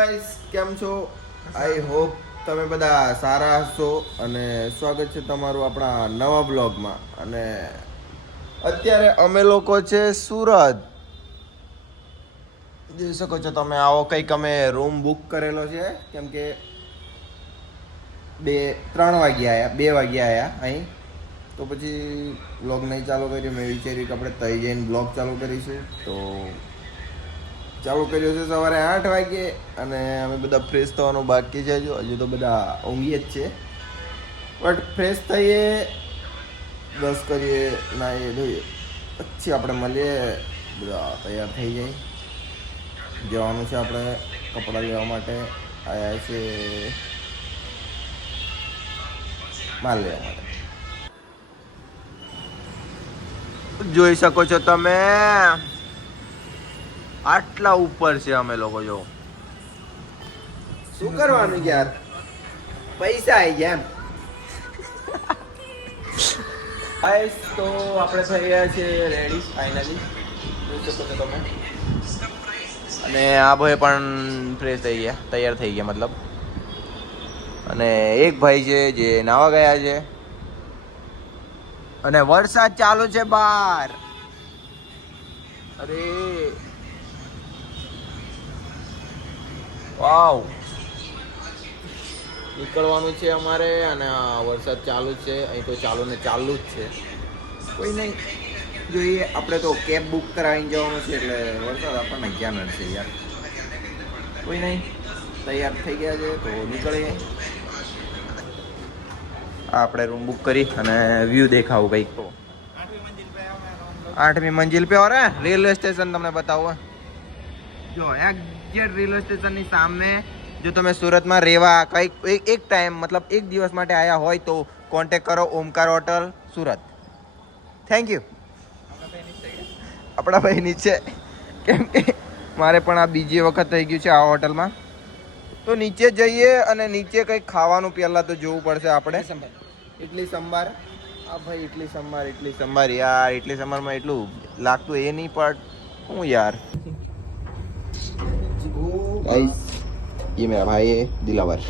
Guys, કેમ છો? I hope તમે બધા સારા હશો અને સ્વાગત છે તમારું આપણા નવા બ્લોગમાં. અને અત્યારે અમે લોકો છે સુરત. જોઈ શકો છો તમે, આવો કંઈક અમે રૂમ બુક કરેલો છે કેમ કે 3 વાગ્યા આવ્યા, 2 વાગ્યા આવ્યા અહીં. તો પછી બ્લોગ નહીં ચાલુ કર્યો. મેં વિચાર્યું કે આપણે તઈ જઈને બ્લોગ ચાલુ કરીશું. તો ચાલુ કર્યો છે સવારે 8 વાગે અને અમે બધા ફ્રેશ થવાનું બાકી છે. હજુ તો બધા ઊંઘીએ જ છે, બટ ફ્રેશ થઈએ, બ્રશ કરીએ, નાહીએ ધોઈએ, પછી આપણે મળીએ. બધા તૈયાર થઈ જાય, જવાનું છે આપણે કપડાં લેવા માટે. આવ્યા છે માલ લેવા માટે. જોઈ શકો છો તમે, આટલા ઉપર છે અમે લોકો. જો શું કરવાનું યાર, પૈસા આવી ગયા એમ. ગાઈસ, તો આપણે થઈ ગયા છે રેડી ફાઇનલી, જોઈ શકો છો તમે. અને આ ભાઈ પણ ફ્રેશ થઈ ગયા, તૈયાર થઈ ગયા મતલબ. અને એક ભાઈ છે જે નાવા ગયા છે. અને વરસાદ ચાલુ છે બહાર. અરે વાવ, નીકળવાનું છે અમારે. અને વરસાદ ચાલુ જ છે અહીં તો, ચાલુ ને ચાલુ જ છે. કોઈ નહીં, જોઈએ. આપણે તો કેબ બુક કરાવીને જવાનું છે એટલે વરસાદ આપણને ક્યાં નડશે યાર. કોઈ નહીં, તૈયાર થઈ ગયા છે તો નીકળીએ. આપણે રૂમ બુક કરી અને વ્યૂ દેખાવું કંઈક. તો 8वीं मंजिल पे और है रेलवे स्टेशन. તમને બતાવો, જો એક્ઝેક્ટ રેલવે સ્ટેશનની સામે. જો તમે સુરતમાં રહેવા કંઈક એક ટાઈમ મતલબ એક દિવસ માટે આવ્યા હોય તો કોન્ટેક કરો Omkar hotel Surat. Thank you. આપણા ભાઈ નીચે, કેમ કે મારે પણ આ બીજી વખત થઈ ગયું છે આ હોટલમાં. તો નીચે જઈએ અને નીચે કંઈક ખાવાનું પહેલાં તો જોવું પડશે આપણે. ઇડલી સંભાર. હા ભાઈ, ઇડલી સંભાર યાર. ઇડલી સંભારમાં એટલું લાગતું એ નહીં, પણ હું યાર. गाइस, ये मेरा भाई है दिलावर,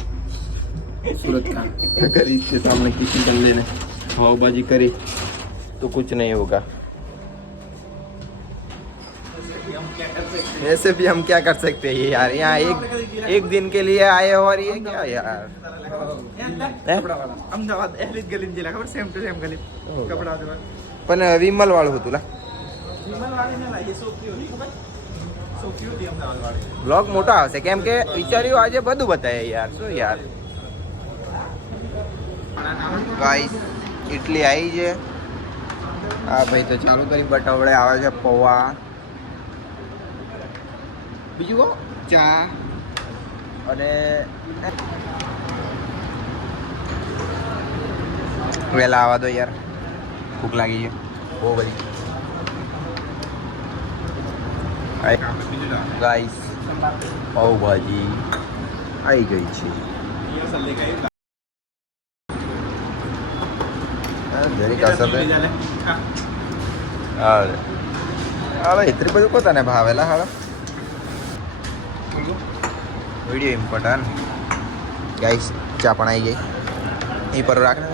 सूरत का. अगर इसके सामने किसी बंदे ने हवाबाजी करी तो कुछ नहीं होगा. ऐसे भी हम क्या कर सकते हैं यार. यहाँ एक दिन के लिए आए और ये क्या यार. અમદાવાદ એલી ગલી જિલ્લા ખબર, સેમ ટુ સેમ ગલી કપડા દેવા. પણ વિમલ વાળું હતું લા. વિમલ વાળી ને લાગે સોફી હોતી ખબર, સોફી હોતી અમદાવાદ વાળી. બ્લોગ મોટો આવશે કેમ કે વિચાર્યું આજે બધું બતાવે યાર. શું યાર. ગાઈસ, ઇડલી આવી છે. હા ભાઈ તો ચાલુ કરી. બટ હવે આવે છે પૌવા, બીજું ચા અને વહેલા આવવા દો યાર, ભૂખ લાગી છે બહુ બધી. ગાઈસ, પાવભાજી આવી ગઈ છે. જરીક અસર હવે એટલી બધું પોતાને ભાવેલા હાલો. Video important. ગાઈસ, ચા પણ આવી ગઈ. એ પર રાખને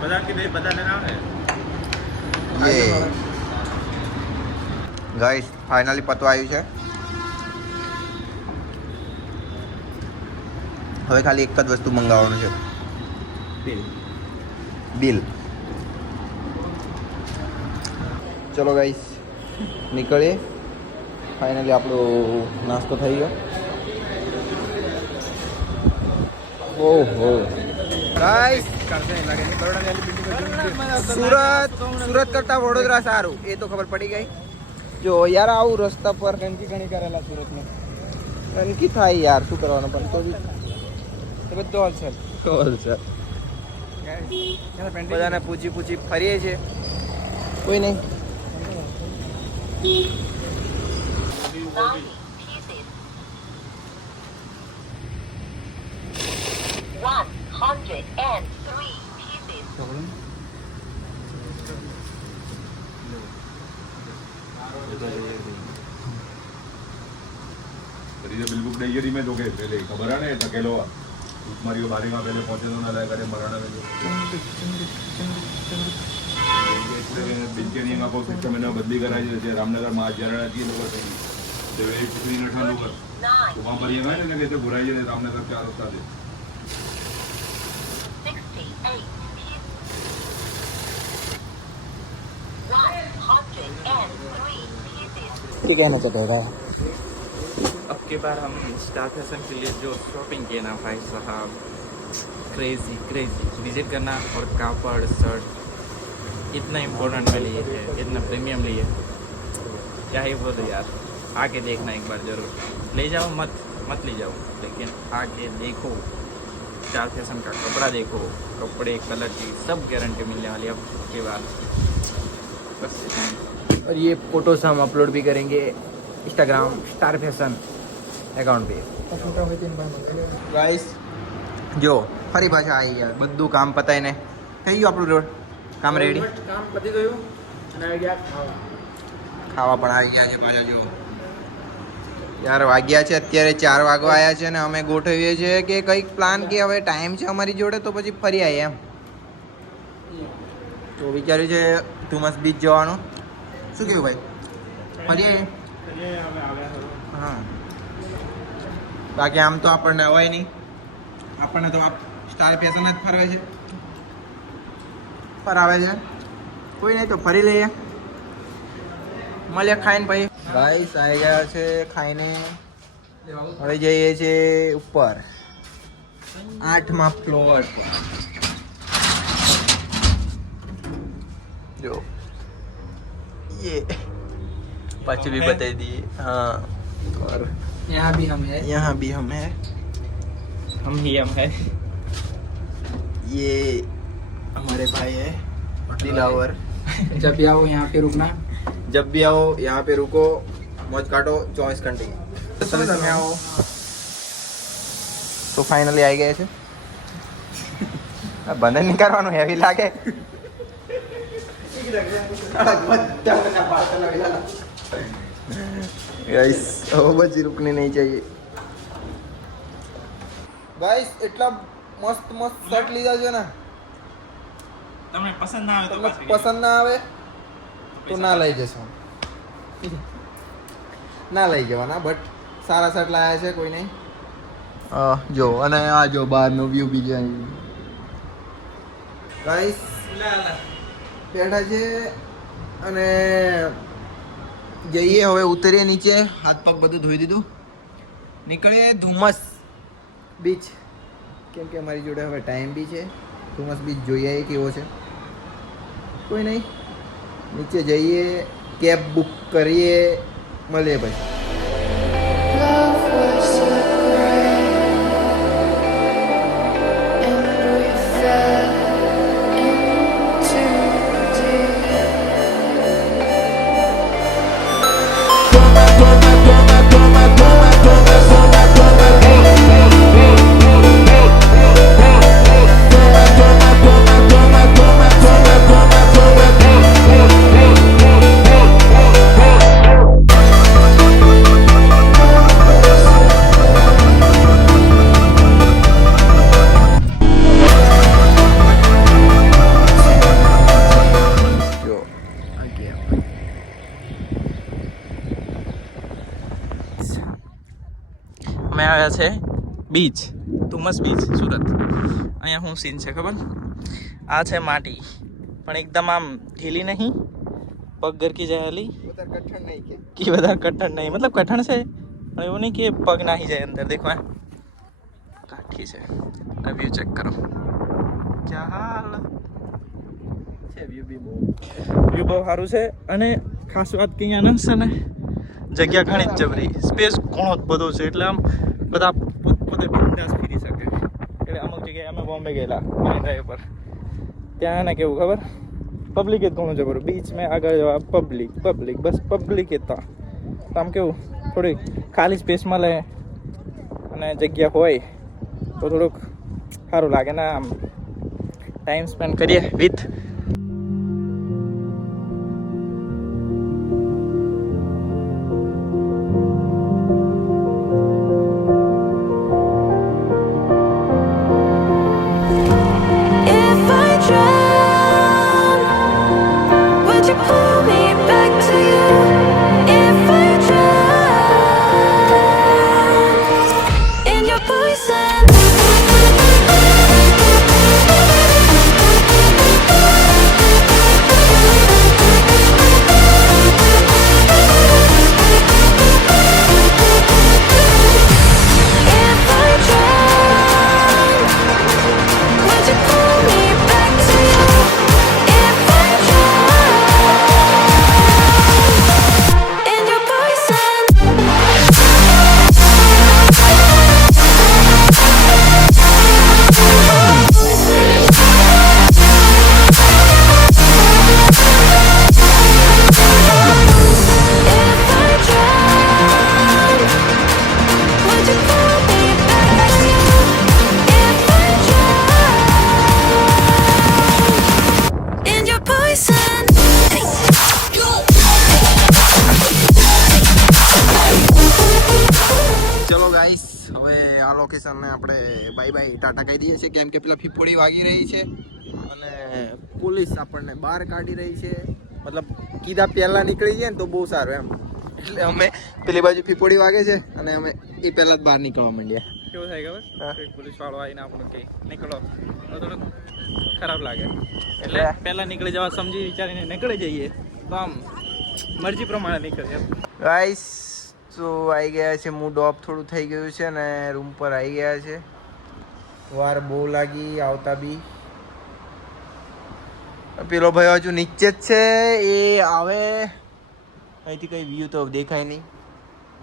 બધા કે નહીં, બધા લેના આવે. ये गाइस, फाइनली પતવા આવ્યું છે. હવે ખાલી એક જ વસ્તુ મંગાવવાનું છે, બિલ. ચલો ગાઈસ, નીકળીએ. ફાઇનલી આપણો નાસ્તો થઈ ગયો. ઓહો ગાઈસ, સુરત કરતા વડોદરા સારું એ તો ખબર પડી ગઈ. જો યાર, આવું રસ્તા પર ગંદકી ઘણી કરેલા સુરતમાં. ગંદકી થાય યાર, શું કરવાનું. પણ તો બધો હોલસેલ બધાને પૂછી ફરીએ છીએ. કોઈ નહીં. પછી બિલકુલ ડેગરી में જોકે પેલે ખબર હે ને ટકેલો મારીઓ બારીમાં પેલે પહોંચે તો ના લાગે કરે મરણા ને બિલકેરીમાં કોઈ સિસ્ટમ એના બદલી કરાય છે રામનગરમાં જ્યારે હતી લોકો તે વેરી પિછલી નઠા લોકો તો વહાં પર ये है ना कि बुराई है रामनगर क्या रास्ता है 68 कहना चाहेगा अब के बार हम स्टार फैशन के लिए जो शॉपिंग किए ना भाई साहब क्रेजी विजिट करना और कापड़ शर्ट इतना इम्पोर्टेंट में लिए है इतना प्रीमियम लिए क्या ही बोलो यार आके देखना एक बार जरूर ले जाओ मत ले जाओ लेकिन आके देखो स्टार फैशन का कपड़ा देखो कपड़े कलर की सब गारंटी मिलने वाली अब के बाद बस इतना ही। और ये फोटोज हम अपलोड भी करेंगे इंस्टाग्राम स्टार फैशन अकाउंट पे ગાઈસ જો ફરી પાછા આવી ગયા બધું કામ પતાઈને થઈ ગયું આપણું રોડ કામ રેડી કામ પતી ગયું અને આવી ગયા ખાવા પણ આવી ગયા છે પાછા જો યાર વાગ્યા છે અત્યારે 4 વાગવા આવ્યા છે ને અમે ગોઠવીએ છીએ કે કંઈક પ્લાન કે હવે ટાઈમ છે અમારી જોડે તો પછી ફરી આવીએ એમ તો વિચાર્યું છે ધુમસ બીચ જવાનું શું કેવું ભાઈ ફરી આવીએ હા બાકી આમ તો આપણને હોય નહીં આપણને તો સ્ટાર ફેશન જ ફરવે છે ફરાવે છે કોઈ નહીં તો ફરી લઈએ મળીએ ખાઈને પછી ગાઈસ આવી ગયા છે ખાઈને હવે જઈએ છીએ ઉપર 8મા ફ્લોર પર जो ये पाँच भी बता दिए हाँ और यहाँ भी हम है यहाँ भी हम है हम ही हम है ये हमारे भाई है दिलावर जब भी आओ यहाँ पे रुकना जब भी आओ यहाँ पे रुको मौज काटो 24 घंटे તમે આવો તો ફાઇનલી આવી ગયા છે આ બંધ નહીં કરવાનું હેવી લાગે गाइस अब बची रुकने नहीं चाहिए गाइस એટલા મસ્ત શર્ટ લીધા છે ને તમને પસંદ ના આવે તો તમને પાછી પસંદ ના આવે તો ના લઈ જશો ના લઈ જવાના બટ સારા શર્ટ લાયા છે કોઈ નહીં જો અને આ જો બહારનો વ્યૂ બી છે ગાઈસ બેઠા છે અને જઈએ હવે ઉતરીએ નીચે હાથ પગ બધું ધોઈ દીધું નીકળીએ ધુમ્મસ બીચ કેમ કે અમારી જોડે હવે ટાઈમ બી છે ધુમ્મસ બીચ જોઈએ કેવો છે કોઈ નહીં નીચે જઈએ કેબ બુક કરીએ મળીએ પછી Love was a great, and we fell into deep. જો આ ગયા અમે આવ્યા છે બીચ ધુમ્મસ બીચ સુરત અહીંયા શું સીન છે ખબર આ છે માટી પણ એકદમ આમ ઢીલી નહીં પગ ગરકી જાય હાલી બધા કઠણ નહીં કે કે બધા કઠણ નહીં મતલબ કઠણ છે પણ એવું નહીં કે પગ નાહી જાય અંદર દેખો આ કાઠી છે વ્યૂ ચેક કરો ક્યાં હાલ છે વ્યૂ બી બહુ વ્યૂ બહુ સારું છે અને ખાસ વાત કે અહીંયા છે ને જગ્યા ઘણી જ જબરી સ્પેસ ઘણો જ બધો છે એટલે આમ બધા પોતે બિંદાસ ફરી શકે એટલે અમુક જગ્યાએ અમે બોમ્બે ગયેલા મરીન ડ્રાઈવ પર ત્યાં ને કેવું ખબર પબ્લિક જ ઘણું જબરું બીચ મેં આગળ જવા પબ્લિક બસ પબ્લિક જ તા આમ કેવું થોડીક ખાલી સ્પેસ મળે અને જગ્યા હોય તો થોડુંક સારું લાગે ને આમ ટાઈમ સ્પેન્ડ કરીએ વિથ આ લોકેશનને આપણે બાય બાય ટાટા કહી દઈએ છીએ, કેમ કે પેલા ફીફોડી વાગી રહી છે અને પોલીસ આપણને બહાર કાઢી રહી છે. મતલબ કીધા પહેલાં નીકળી જાય ને તો બહુ સારું એમ, એટલે અમે પેલી બાજુ ફીફોડી વાગે છે અને અમે એ પહેલાં જ બહાર નીકળવા માંડ્યા. કેવું થાય ખબર, પોલીસ વાળો આવીને આપણને કે નીકળો તો થોડુંક ખરાબ લાગે, એટલે પહેલા નીકળી જવા સમજી વિચારીને નીકળી જઈએ તો આમ મરજી પ્રમાણે નીકળીએ. ગાઈસ તો આવી ગયા છે, મૂડ ઓફ થોડું થઈ ગયું છે ને રૂમ પર આવી ગયા છે. વાર બહુ લાગી આવતા બી. પેલો ભાઈ હજુ નીચે જ છે, એ આવે અહીંથી કઈ વ્યૂ તો દેખાય નહીં,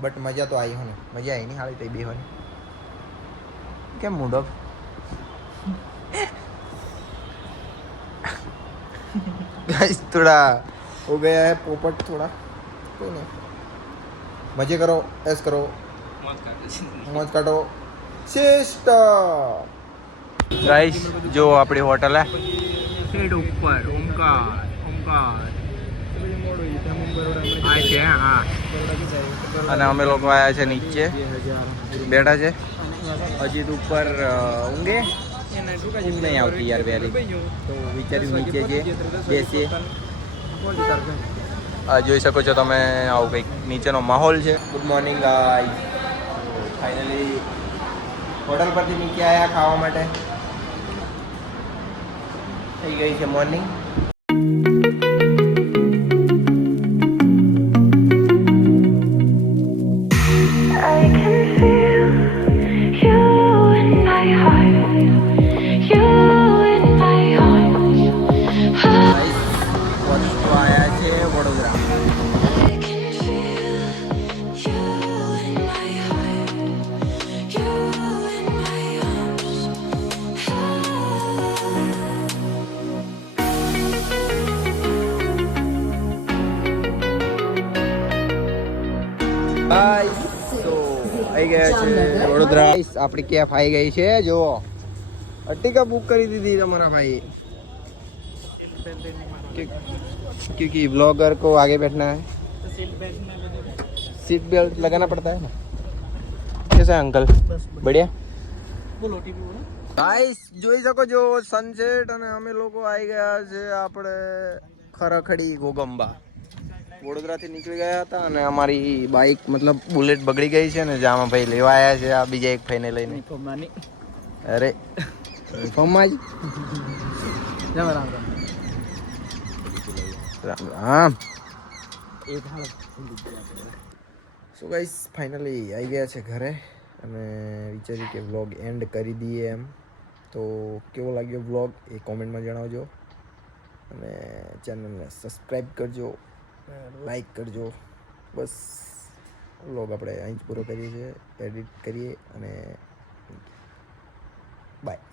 બટ મજા તો આવી હો ને, મજા આવી નહીં હાલી તો બેવાની. કેમ મૂડ ઓફ? गाइस थोड़ा हो गया है पोपट थोड़ा, कोई नहीं, मजे करो, ऐस करो, मौज काटो सिस्टम. गाइस जो આપણી હોટલ હે સીટ ઉપર ઓમકાર આ છે. હા, અને અમે લોકો આયા છે નીચે બેઠા છે. અજીત ઉપર ઊંઘે, ઊંઘ નહીં આવતી યાર વહેલી, તો વિચાર્યું નીચે જે બેસીએ. જોઈ શકો છો તમે, આવું કંઈક નીચેનો માહોલ છે. Good morning guys. Finally hotel પરથી નીચે આવ્યા ખાવા માટે. થઈ ગઈ છે morning. I can feel you in my heart. You in my arms. Guys વસ્તુ આવ્યા છે Vadodara. I can feel you in my heart. You in my arms. Guys તો આવી ગયા છે વડોદરા. આપણી કેફ આવી ગઈ છે, જુઓ. અટ્ટિકા બુક કરી દીધી તમારા ભાઈ, क्योंकि ब्लॉगर को आगे बैठना है, सीट बेल्ट लगाना पड़ता है ना. कैसा है अंकल? बढ़िया. ગાઈસ જોઈ શકો છો સનસેટ, અને અમે લોકો આવી ગયા છે આપણે ખરખડી ગોગંબા. વડોદરાથી નીકળી ગયા હતા અને અમારી બાઇક મતલબ બુલેટ બગડી ગઈ છે ને, જામાં ભાઈ લેવા આવ્યા છે આ બીજા એક ભાઈને લઈને. અરે ફોનમાં જ Ram Ram. So guys finally આવી ગયા છે ઘરે, અને વિચાર્યું કે વ્લોગ એન્ડ કરી દઈએ એમ. તો કેવો લાગ્યો વ્લોગ એ કોમેન્ટમાં જણાવજો, અને ચેનલને સબસ્ક્રાઈબ કરજો, લાઈક કરજો. બસ વ્લોગ આપણે અહીં જ પૂરો કરીએ છીએ, એડિટ કરીએ અને બાય.